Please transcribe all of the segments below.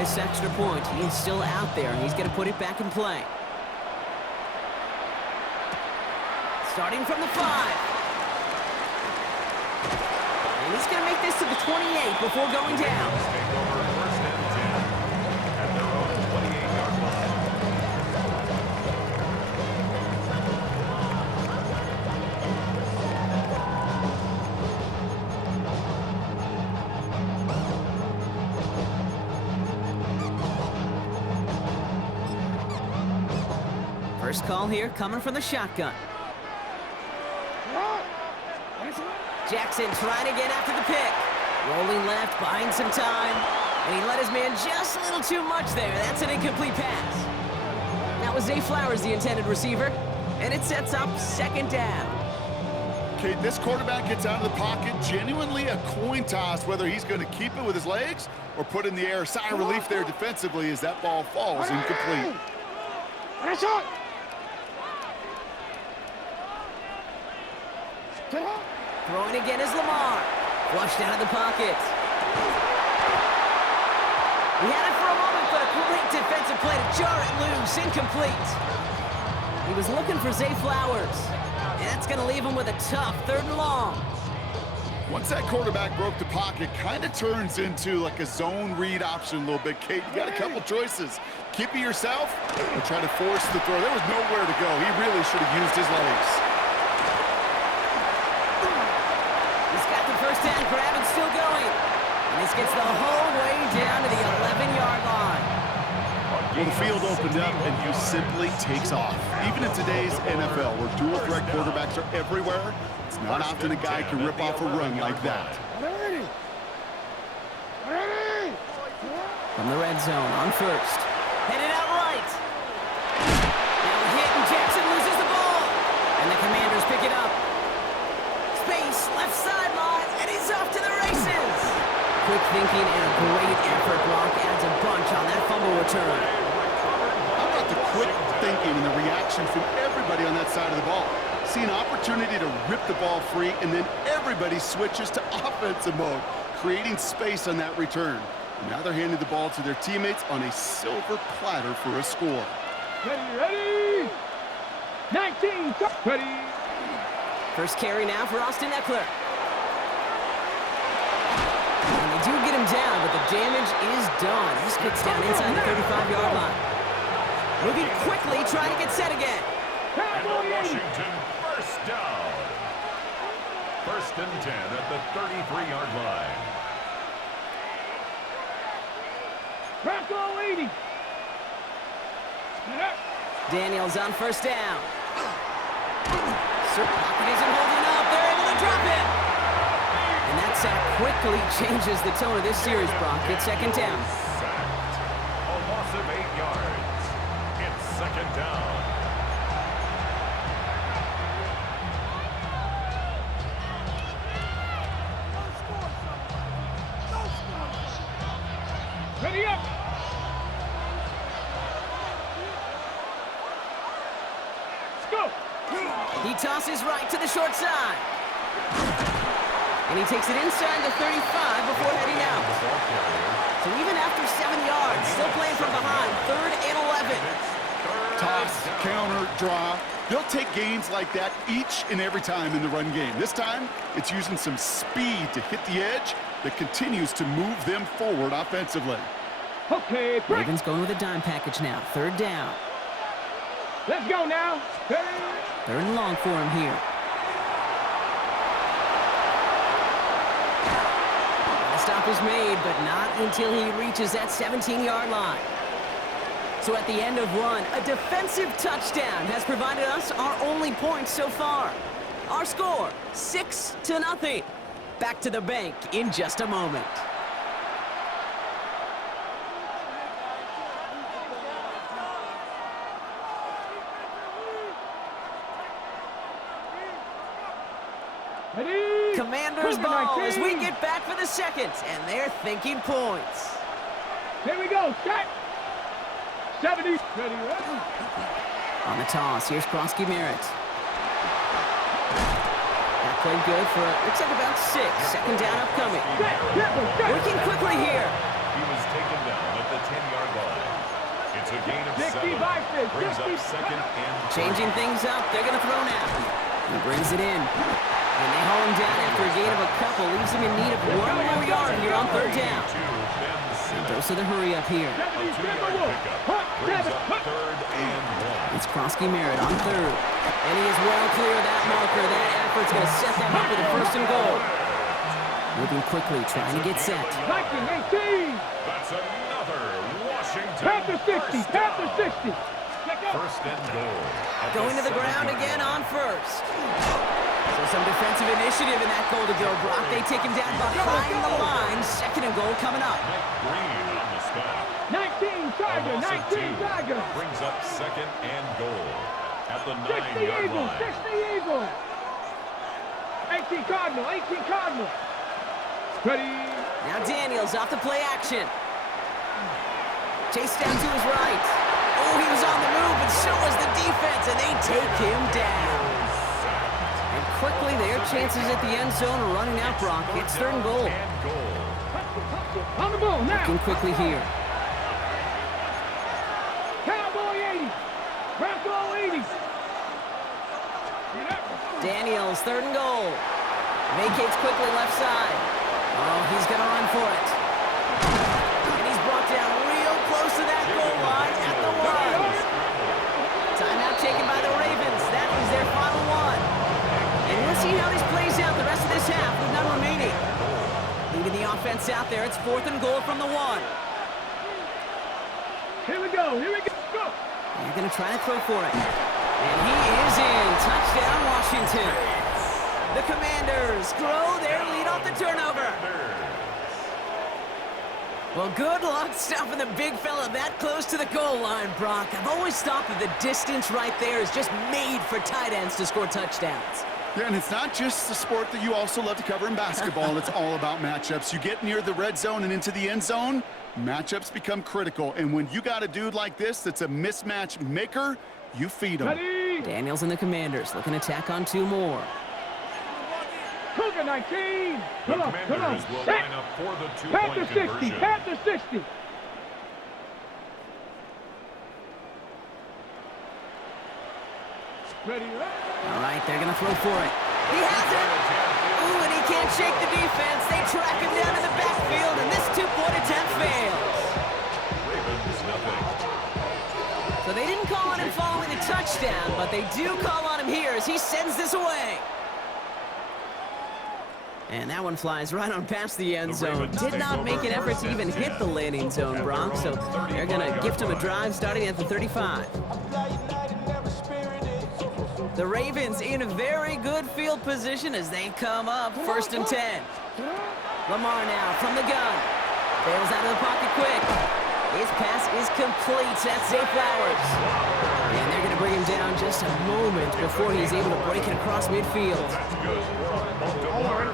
this extra point. He is still out there, and he's going to put it back in play. Starting from the 5. And he's going to make this to the 28 before going down. Take over first and 10 at their own 28-yard line. First call here coming from the shotgun. Jackson trying to get after the pick. Rolling left, buying some time. And he let his man just a little too much there. That's an incomplete pass. That was Zay Flowers, the intended receiver. And it sets up second down. Okay, this quarterback gets out of the pocket. Genuinely a coin toss whether he's going to keep it with his legs or put in the air. Sigh of relief there defensively as that ball falls incomplete. Throwing again is Lamar. Flushed out of the pocket. He had it for a moment, but a great defensive play to jar it loose. Incomplete. He was looking for Zay Flowers. And that's going to leave him with a tough 3rd and long. Once that quarterback broke the pocket, kind of turns into like a zone read option a little bit. Kate, you got a couple choices. Keep it yourself or try to force the throw. There was nowhere to go. He really should have used his legs. First down grab and still going. And this gets the whole way down to the 11-yard line. Well, the field opened up and he simply takes off. Even in today's NFL, where dual threat quarterbacks are everywhere, it's not often a guy can rip off a run like that. From the red zone on first. Headed out right. Now hit and Jackson loses the ball. And the Commanders pick it up. Space, left sideline, and he's off to the races. Quick thinking and a great effort. Brock adds a bunch on that fumble return. How about the quick thinking and the reaction from everybody on that side of the ball? See an opportunity to rip the ball free, and then everybody switches to offensive mode, creating space on that return. Now they're handing the ball to their teammates on a silver platter for a score. Ready? 19, ready. First carry now for Austin Eckler. And they do get him down, but the damage is done. This gets down inside the 35-yard line. Moving quickly, trying to get set again. And Washington first down. First and 10 at the 33-yard line. Bronco 80. Daniels on first down. Pocket isn't holding up. They're able to drop it. And that sack quickly changes the tone of this series, Brock. It's second down. Sacked. A loss of 8 yards. It's second down. Ready up. Let's go. He tosses right to the short side. And he takes it inside the 35 before heading out. So even after 7 yards, still playing from behind, 3rd and 11. Toss, counter, draw. They'll take gains like that each and every time in the run game. This time, it's using some speed to hit the edge that continues to move them forward offensively. Okay, break. Ravens going with a dime package now. 3rd down. Let's go now. Ready? 3rd and long for him here. The stop is made, but not until he reaches that 17-yard line. So at the end of one, a defensive touchdown has provided us our only points so far. Our score, 6-0. Back to the bank in just a moment. Ready? Commander's ball as we get back for the second, and they're thinking points. Here we go. Set. 70. Ready. On the toss, here's Krosky Merritt. That played good for, looks like about 6. Second down upcoming. Working quickly here. He was taken down at the 10-yard line. It's a gain of 7. 65, Brings up second and 3. Changing things up. They're going to throw now. He brings it in. And they haul him down after a gain of a couple. Leaves him in need of one more yard here on third down. Dose of the hurry up here. A 2-yard pickup. Brings up third and 1. It's Krosky Merritt on third. And he is well clear of that marker. That effort's going to set them up with a first and goal. Moving quickly, trying to get set. 19, 18. That's another Washington. Panther 60, Panther 60. First and goal. Going to the ground again on first. So some defensive initiative in that goal to go, Brock. They take him down behind the line. Second and goal coming up. Green on the stop. 19 Tiger, 19 Tiger. Brings up second and goal at the 60 9-yard Eagles, line. 60 Eagles. 18 Cardinal, 18 Cardinal. Ready. Now Daniels off the play action. Chase down to his right. Oh, he was on the move, but so was the defense, and they take him down. And quickly, their chances at the end zone are running out, Brock. It's third and goal. On the ball now. Looking quickly here. Cowboy 80. Bronco 80. Daniels, third and goal. Vacates quickly left side. Oh, he's going to run for it. And he's brought down real close to that goal line at the 1. Timeout taken by the Ravens. That is their final one. And we'll see how this plays out the rest of this half with none remaining. Leading the offense out there. It's fourth and goal from the 1. Here we go, here we go. Go. They're going to try to throw for it. And he is in. Touchdown, Washington. The Commanders grow their lead off the turnover. Well, good luck stopping the big fella that close to the goal line, Brock. I've always thought that the distance right there is just made for tight ends to score touchdowns. Yeah, and it's not just the sport that you also love to cover in basketball. It's all about matchups. You get near the red zone and into the end zone, matchups become critical. And when you got a dude like this that's a mismatch maker, you feed him. Ready. Daniels and the Commanders looking to tack on 2 more. Cougar 19. The Come on, come on. Commanders will Set. line up for the Panther 2-point 60, conversion. Panther 60. Ready, All right, they're going to throw for it. He has it. Ooh, and he can't shake the defense. They track him down in the backfield, and this 2-point attempt fails. Ravens nothing. So they didn't call on him following the touchdown, but they do call on him here as he sends this away. And that one flies right on past the end zone. Did not make an effort to even hit the landing zone, Brock, so they're going to gift him a drive starting at the 35. The Ravens in a very good field position as they come up first and 10. Lamar now from the gun. Bails out of the pocket quick. His pass is complete. That's Zay Flowers. And they're going to bring him down just a moment before he's able to break it across midfield.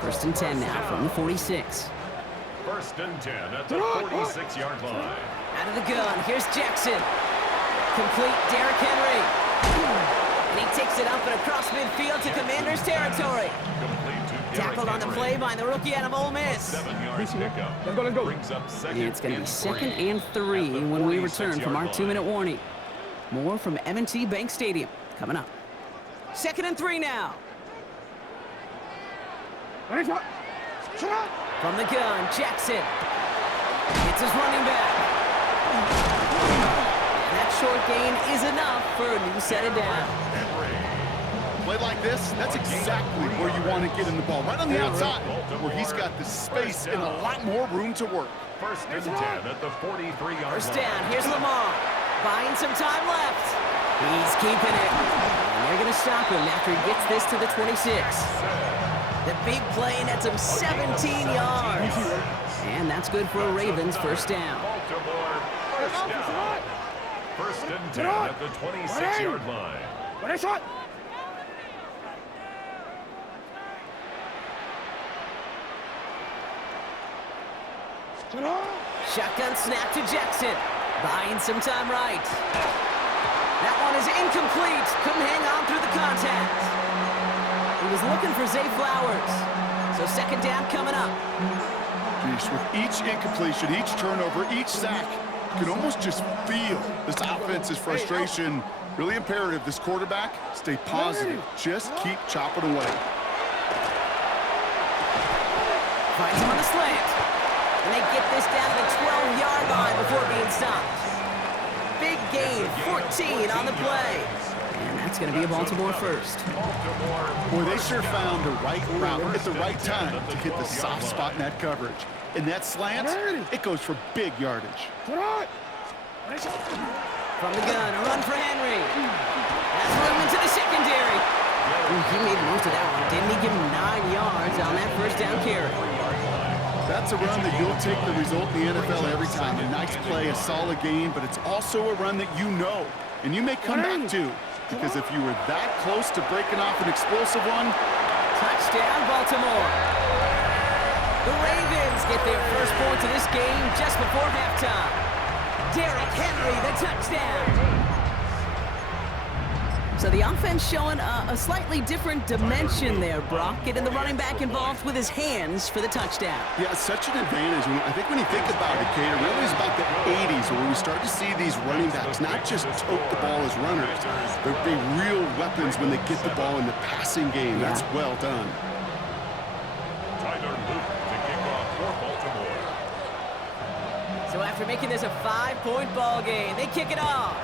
First and 10 now from the 46. First and 10 at the 46-yard line. Out of the gun. Here's Jackson. Complete Derrick Henry. And he takes it up and across midfield to Commanders territory. Tackled on the play by the rookie out of Ole Miss. 7-yard pickup. Let's go. Brings up second And it's going to be and second 3 and 3 when we return from our 2-minute line. warning. More from M&T Bank Stadium coming up. Second and 3 now. From the gun, Jackson. It's his running back. And that short gain is enough for a new set of down. Play like this, that's exactly where you want to get him the ball. Right on the outside, where he's got the space and a lot more room to work. First and 10 at the 43-yard line. First down, here's Lamar. Buying some time left. He's keeping it. And they're going to stop him after he gets this to the 26. The big play nets him 17 yards. And that's good for a Ravens first down. Baltimore, first down. First and 10 at the 26-yard line. Shotgun snap to Jackson. Buying some time right. That one is incomplete. Couldn't hang on through the contact. He was looking for Zay Flowers. So second down coming up. Geez, with each incompletion, each turnover, each sack, you can almost just feel this offense's frustration. Really imperative, this quarterback, stay positive. Just keep chopping away. Finds him on the slant. And they get this down to the 12-yard line before being stopped. Big gain, 14 on the play. And that's going to be a Baltimore first. Boy, they sure found the right route at the right time to hit the soft spot in that coverage. And that slant, it goes for big yardage. From the gun, a run for Henry. That's room into the secondary. Ooh, he made most of that one. Didn't he give him 9 yards on that first down carry? That's a run that you'll take the result in the NFL every time. A nice play, a solid game, but it's also a run that you know, and you may come back to, because if you were that close to breaking off an explosive one. Touchdown, Baltimore. The Ravens get their first points of this game just before halftime. Derrick Henry, the touchdown. So the offense showing a slightly different dimension there, Brock. Getting the running back involved with his hands for the touchdown. Yeah, it's such an advantage. I think when you think about it, Kate, it really is about the 80s where we start to see these running backs not just tote the ball as runners, but be real weapons when they get the ball in the passing game. Yeah. That's well done. Tyler Luke to kick off for Baltimore. So after making this a 5-point ball game, they kick it off.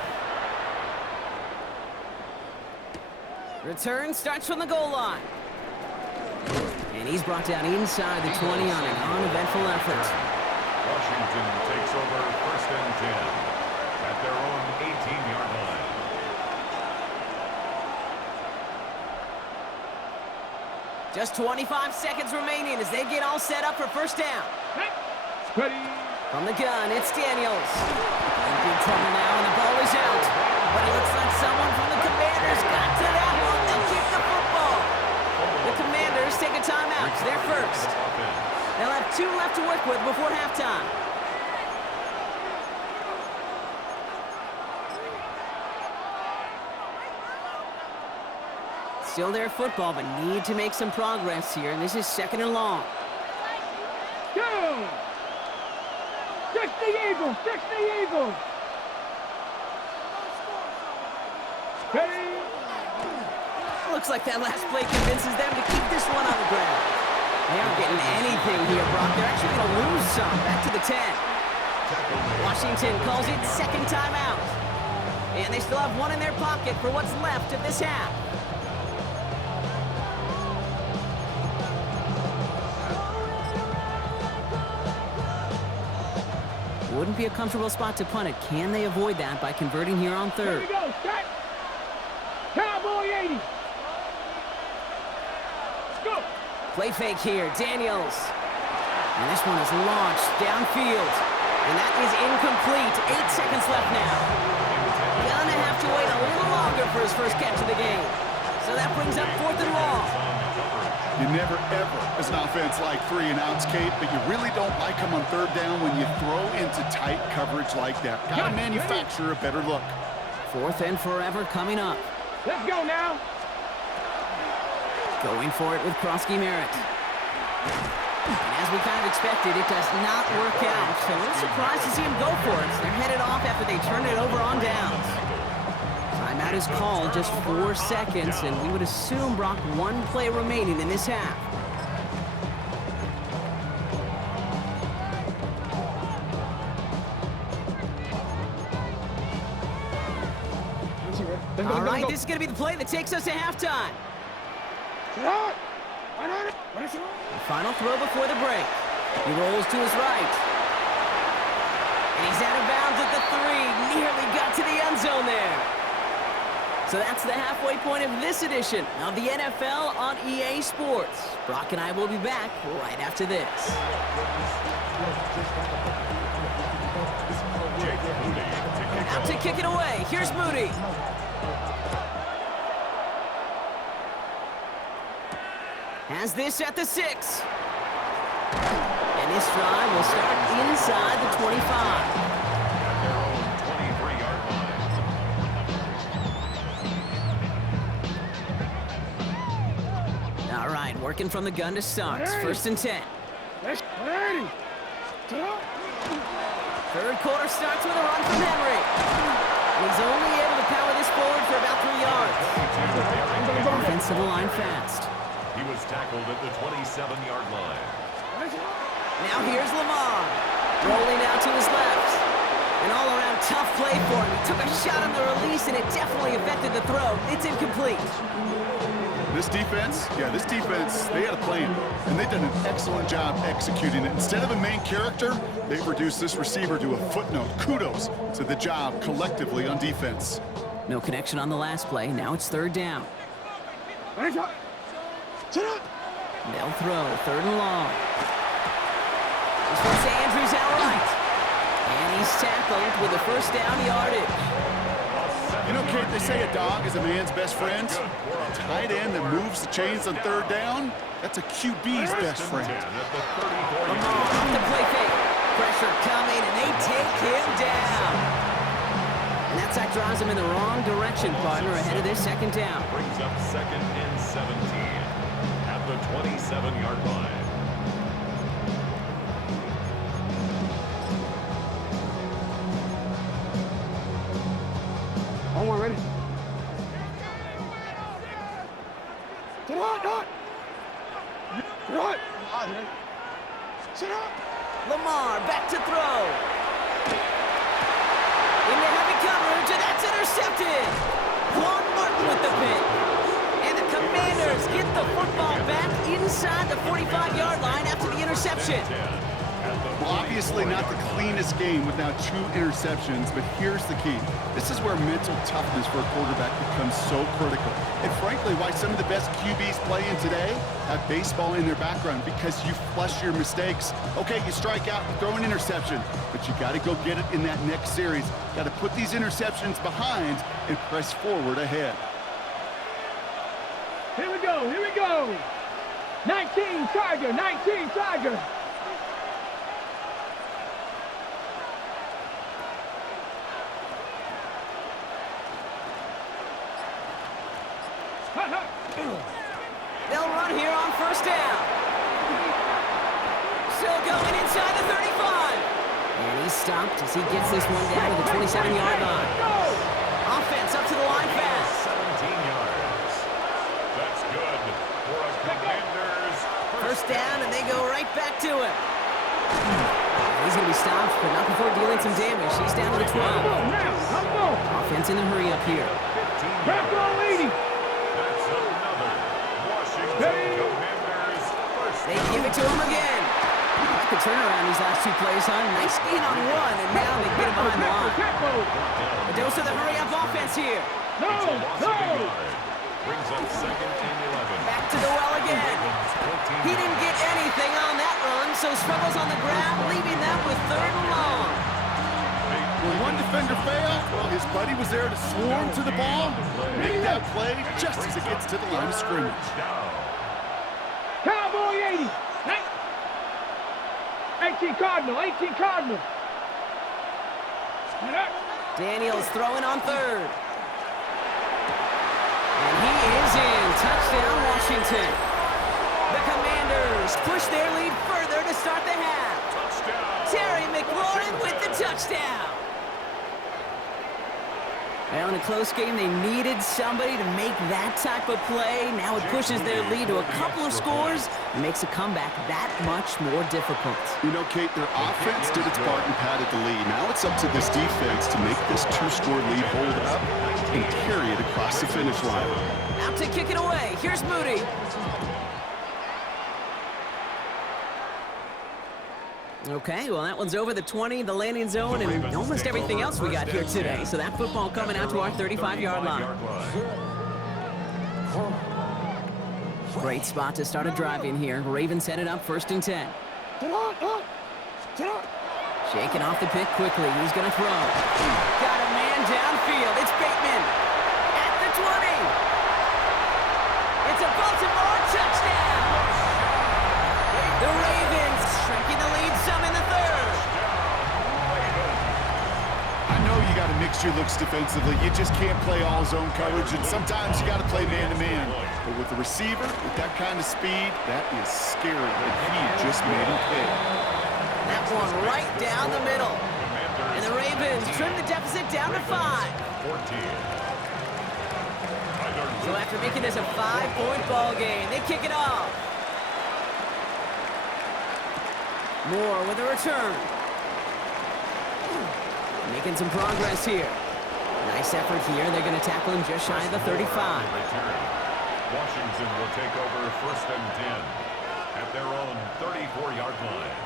Return starts from the goal line. And he's brought down inside the 20 on an uneventful effort. Washington takes over 1st and 10 at their own 18-yard line. Just 25 seconds remaining as they get all set up for first down. Ready. From the gun, it's Daniels. In big trouble now, and the ball is out. But it looks like someone from the Commanders got to that one. They'll keep the football. The Commanders take a timeout. They're first. They'll have 2 left to work with before halftime. Still their football, but need to make some progress here, and this is 2nd and long. Go. Fix the Eagles. Fix the Eagles. Ready. Looks like that last play convinces them to keep this one on the ground. They aren't getting anything here, Brock. They're actually going to lose some. Back to the 10. Washington calls it 2nd timeout. And they still have 1 in their pocket for what's left of this half. Wouldn't be a comfortable spot to punt it. Can they avoid that by converting here on 3rd? Here we go. Start. Cowboy 80. Let's go. Play fake here, Daniels. And this one is launched downfield. And that is incomplete. 8 seconds left now. Gonna have to wait a little longer for his first catch of the game. So that brings up 4th and long. You never, ever, as an offense, like 3 and outs, Kate, but you really don't like them on 3rd down when you throw into tight coverage like that. Got to manufacture a better look. 4th and forever coming up. Let's go now. Going for it with Krosky Merritt. And as we kind of expected, it does not work out. So a little surprised to see him go for it. So they're headed off after they turn it over on downs. Timeout is called, just 4 seconds, and we would assume, Brock, 1 play remaining in this half. All right, this is going to be the play that takes us to halftime. The final throw before the break. He rolls to his right. And he's out of bounds at the 3. Nearly got to the end zone there. So that's the halfway point of this edition of the NFL on EA Sports. Brock and I will be back right after this. Out to kick it away. Here's Moody. Has this at the 6. And this drive will start inside the 25. All right, working from the gun to start. 1st and 10. Ready. Third quarter starts with a run from Henry. And he's only able to power this forward for about 3 yards. Offensive line fast. He was tackled at the 27-yard line. Now here's Lamar. Rolling out to his left. An all-around tough play for him. He took a shot on the release, and it definitely affected the throw. It's incomplete. This defense, they had a plan, and they've done an excellent job executing it. Instead of a main character, they've reduced this receiver to a footnote. Kudos to the job collectively on defense. No connection on the last play. Now it's third down. They'll throw, third and long. This one's Andrews out right. And he's tackled with a first down yardage. You know, Kate, they say a dog is a man's best friend. A tight end that moves the chains on third down, that's a QB's best friend. Lamar off the play fake. Pressure coming, and they take him down. And that sack drives him in the wrong direction, partner, ahead of this second down. Brings up 2nd and 17 at the 27-yard line. One ready. Sit up. Sit up. Lamar back to throw. Into heavy coverage, and that's intercepted. Quan Martin with the pick. And the Commanders get the football back inside the 45-yard line after the interception. Well, obviously not the cleanest game without 2 interceptions, but here's the key. This is where mental toughness for a quarterback becomes so critical. And frankly, why some of the best QBs playing today have baseball in their background, because you flush your mistakes. Okay, you strike out and throw an interception, but you got to go get it in that next series. Got to put these interceptions behind and press forward ahead. Here we go. 19 Tiger. They'll run here on first down. Still going inside the 35. And he's stopped as he gets this one down to the 27-yard line. Offense up to the line fast. 17 yards. That's good for a Commanders First down, and they go right back to him. He's going to be stopped, but not before dealing some damage. He's down to the 12. Offense in a hurry up here. 15 yards. That's another Washington Commanders first. They give it to him again. Like the turnaround these last 2 plays, huh? Nice gain on one, and now they get him behind the line. A dose of the hurry-up offense here. Brings up 2nd and 11. Back to the well again. He didn't get anything on that run, so struggles on the ground, leaving them with third and long. When one defender failed, well, his buddy was there to swarm to the ball, make that play just as it gets to the line of scrimmage. Cowboy 80. 18 Cardinal. Daniels throwing on third. And he is in. Touchdown, Washington. The Commanders push their lead further to start the half. Terry McLaurin with the touchdown. Well, in a close game, they needed somebody to make that type of play. Now it pushes their lead to a couple of scores and makes a comeback that much more difficult. You know, Kate, their offense did its part and padded the lead. Now it's up to this defense to make this 2-score lead hold up and carry it across the finish line. Out to kick it away. Here's Moody. Okay, well, that one's over the 20, the landing zone, and almost everything else we got here today. So that football coming out to our 35-yard line. Great spot to start a drive in here. Ravens headed up 1st and 10. Shaking off the pick quickly. He's going to throw. Got a man downfield. It's Bateman at the 20. It's a Baltimore touchdown. The Ravens shrinking the lead some in the third. I know you got to mix your looks defensively. You just can't play all zone coverage, and sometimes you got to play man-to-man. But with the receiver, with that kind of speed, that is scary, and he just made him pay. That one right down the middle. And the Ravens trim the deficit down to 5. 14. So after making this a 5-point ball game, they kick it off. Moore with a return. Making some progress here. Nice effort here. They're going to tackle him just shy of the 35. Washington will take over 1st and 10 at their own 34-yard line.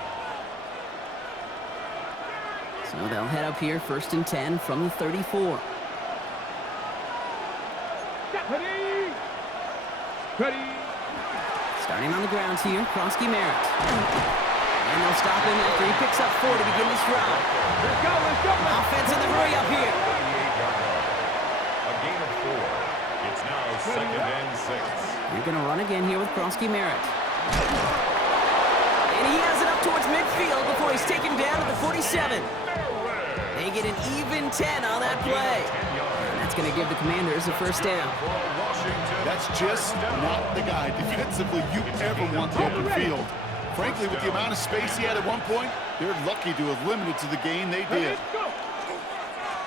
So they'll head up here 1st and 10 from the 34. Ready. Starting on the ground here, Krosky Merritt. And they'll stop him after he picks up 4 to begin this drive. Let's go, let's go. Offense in the hurry up here. 38-yard line. A gain of 4. It's now 2nd and 6. You're going to run again here with Krosky Merritt. And he has it up towards midfield before he's taken down at the 47. They get an even 10 on that play. And that's going to give the Commanders a 1st down. That's just not the guy defensively you ever want the open field. Frankly, with the amount of space he had at one point, they're lucky to have limited to the gain they did.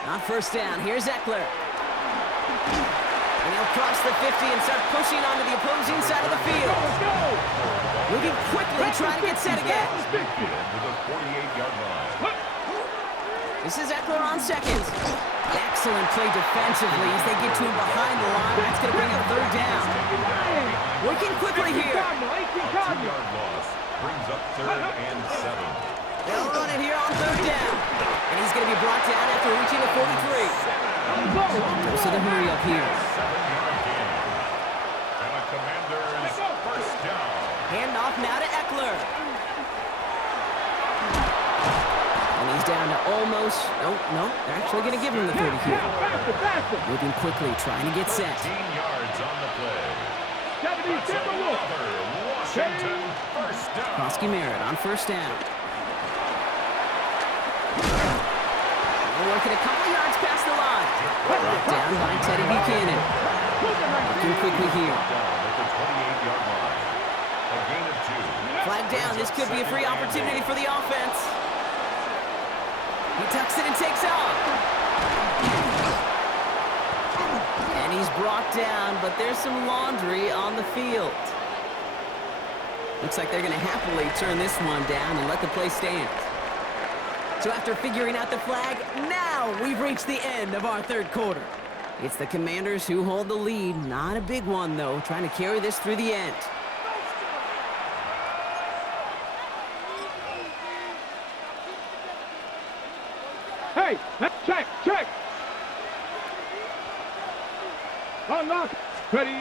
On 1st down, here's Eckler. And he'll cross the 50 and start pushing onto the opposing side of the field. Moving quickly, trying to get set again. This is Eckler on 2nd. Excellent play defensively as they get to him behind the line. That's going to bring up 3rd down. Working quickly here. A 2-yard loss brings up 3rd and 7. They'll run it here on 3rd down. And he's going to be brought down after reaching the 43. Goes to the hurry up here. 7-yard gain. And a Commander's 1st down. Hand off now to Eckler. And he's down to almost, no, they're actually going to give him the 30 here. Moving quickly, trying to get set. 15 yards on the play. That's another Washington 1st down. Krosky Merritt on 1st down. They're working a couple yards past the line. Brought down by Teddy Buchanan. Working quickly here. Down at the 28-yard line. A gain of 2. Flag down. This could be a free opportunity for the offense. He tucks it and takes off. And he's brought down, but there's some laundry on the field. Looks like they're going to happily turn this one down and let the play stand. So after figuring out the flag, now we've reached the end of our 3rd quarter. It's the Commanders who hold the lead. Not a big one, though, trying to carry this through the end. Hey, check. Unlock. Ready.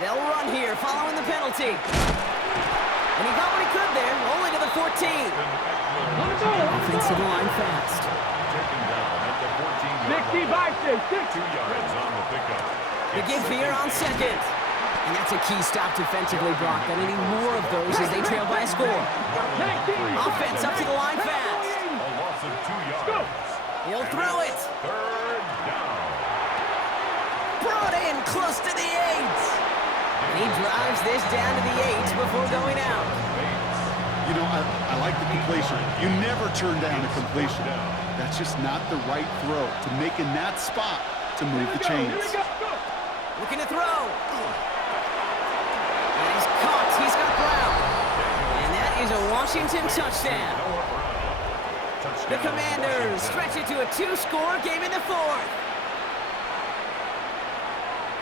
They'll run here, following the penalty. And he got what he could there, only to the 14. Offensive line fast. Taken down at the 14-yard line. 2 yards on the pickup. The give here on 2nd. And that's a key stop defensively, Brock. Got any more of those as they trail by a score. Offense up to the line fast. A loss of 2 yards. He'll throw it. 3rd down. Brought in close to the 8. And he drives this down to the 8 before going out. You know, I like the completion. You never turn down a completion. That's just not the right throw to make in that spot to move the chains. Looking to throw. And he's caught. He's got Brown. And that is a Washington touchdown. The Commanders stretch it to a 2-score game in the 4th.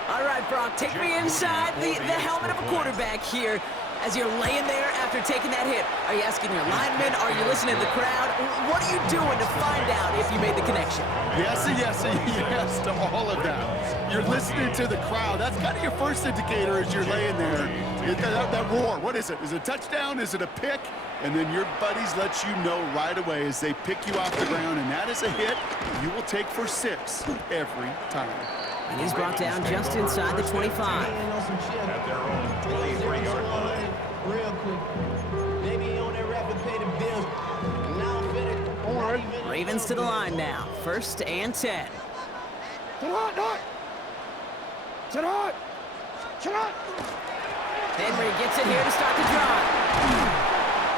All right, Brock, take me inside the helmet of a quarterback here as you're laying there after taking that hit. Are you asking your linemen? Are you listening to the crowd? What are you doing to find out if you made the connection? Yes and yes and yes to all of that. You're listening to the crowd. That's kind of your first indicator as you're laying there. That roar, what is it? Is it a touchdown? Is it a pick? And then your buddies let you know right away as they pick you off the ground, and that is a hit you will take for 6 every time. And he's brought down just inside the 25. At their own 23-yard line. Real quick. Maybe on that rapid pay the bills. Now I'm finished. Ravens to the line now. 1st and 10. Henry gets it here to start the drive.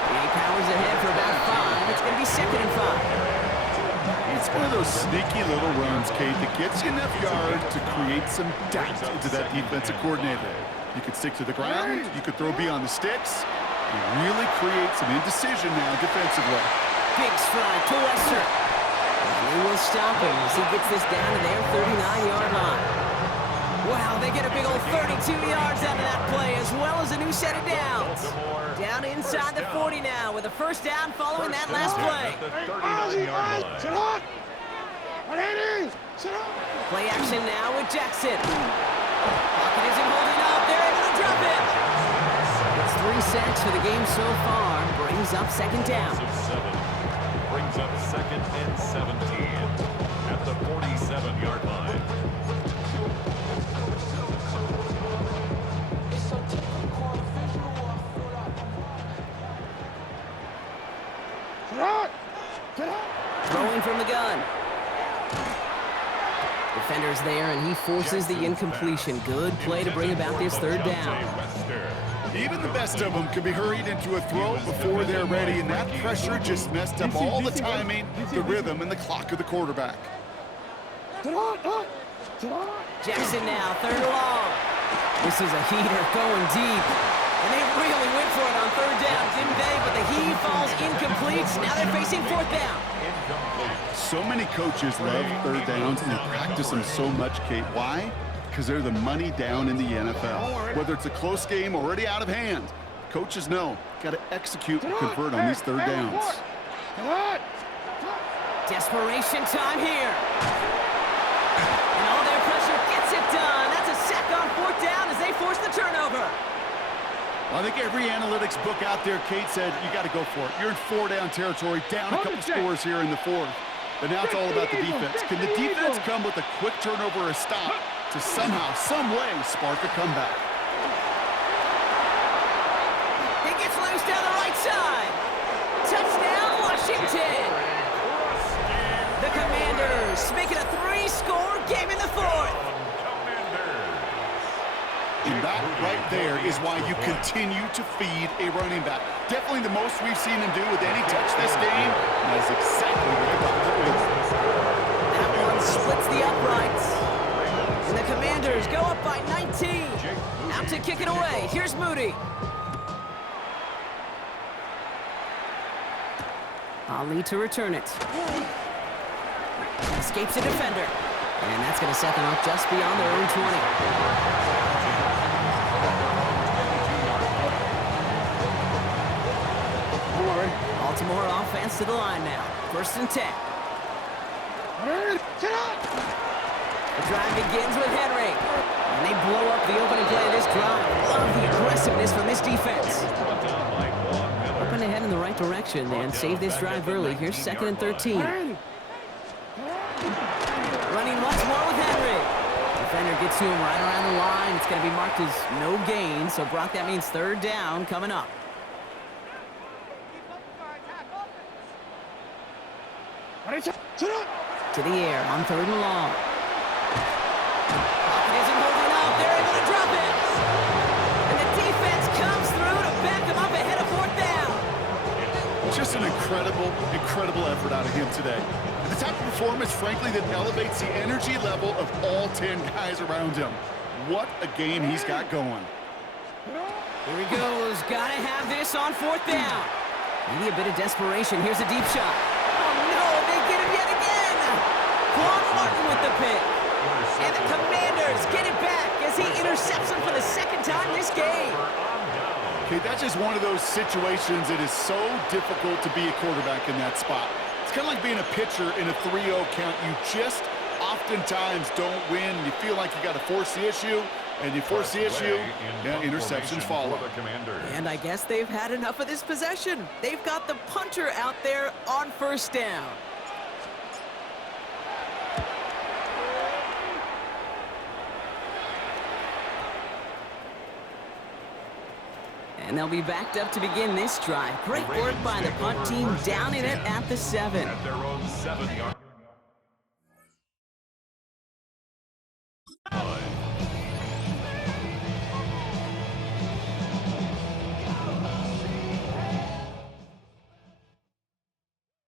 And he powers ahead for about 5. It's going to be 2nd and 5. It's one of those sneaky little runs, Kate, that gets you enough yards to create some doubt into that defensive coordinator. You could stick to the ground, you could throw beyond the sticks, and really create some indecision now defensively. Big stride to Wester. And they will stop him as he gets this down to their 39-yard line. Wow, they get a big old 32 yards out of that play, as well as a new set of downs. Down inside the 40 now with a first down following that last play. Play action now with Jackson. Pocket isn't holding up. They're able to drop him. It's 3 sacks for the game so far. Brings up second down. Brings up second and 17 at the 47-yard line. Throwing from the gun. Defender's there, and he forces the incompletion. Good play to bring about this third down. Even the best of them can be hurried into a throw before they're ready, and that pressure just messed up all the timing, the rhythm, and the clock of the quarterback. Jackson now, third and long. This is a heater going deep. And they really went for it on third down, didn't they? But the heave falls incomplete. Now they're facing fourth down. So many coaches love third downs, and they practice them so much, Kate. Why? Because they're the money down in the NFL. Whether it's a close game already out of hand, coaches know, got to execute and convert on these third downs. Desperation time here. And all their pressure gets it done. That's a sack on fourth down as they force the turnover. Well, I think every analytics book out there, Kate, said you got to go for it. You're in 4-down territory, down a couple scores here in the fourth. But now it's all about the defense. Can the defense come with a quick turnover or a stop to somehow, some way, spark a comeback? He gets loose down the right side. Touchdown, Washington. The Commanders make it a 3-score game in the fourth. And that right there is why you continue to feed a running back. Definitely the most we've seen him do with any touch this game. That is exactly what the doctor is. That one splits the uprights. And the Commanders go up by 19. Out to kick it away. Here's Moody. Ali to return it. Escapes a defender. And that's going to set them up just beyond their own 20. Baltimore offense to the line now. First and 10. The drive begins with Henry. And they blow up the opening play of this drive. Love the aggressiveness from this defense. Up and ahead in the right direction and save this drive early. Here's second and 13. Running once more with Henry. Defender gets to him right around the line. It's going to be marked as no gain. So, Brock, that means third down coming up. To the air on third and long. Pocket isn't holding up. They're able to drop it. And the defense comes through to back them up ahead of fourth down. Just an incredible effort out of him today. And the type of performance, frankly, that elevates the energy level of all 10 guys around him. What a game he's got going. Here he goes. Gotta have this on fourth down. Maybe a bit of desperation. Here's a deep shot. No, they get him yet again. Quan Martin with the pick. And the Commanders get it back as he intercepts him for the second time this game. Okay, that's just one of those situations that is so difficult to be a quarterback in that spot. It's kind of like being a pitcher in a 3-0 count. You just oftentimes don't win. You feel like you got to force the issue, and you force the issue, yeah, interceptions follow. And I guess they've had enough of this possession. They've got the punter out there on first down. And they'll be backed up to begin this drive. Great work by the punt team down in it at the 7. At their own 7-yard.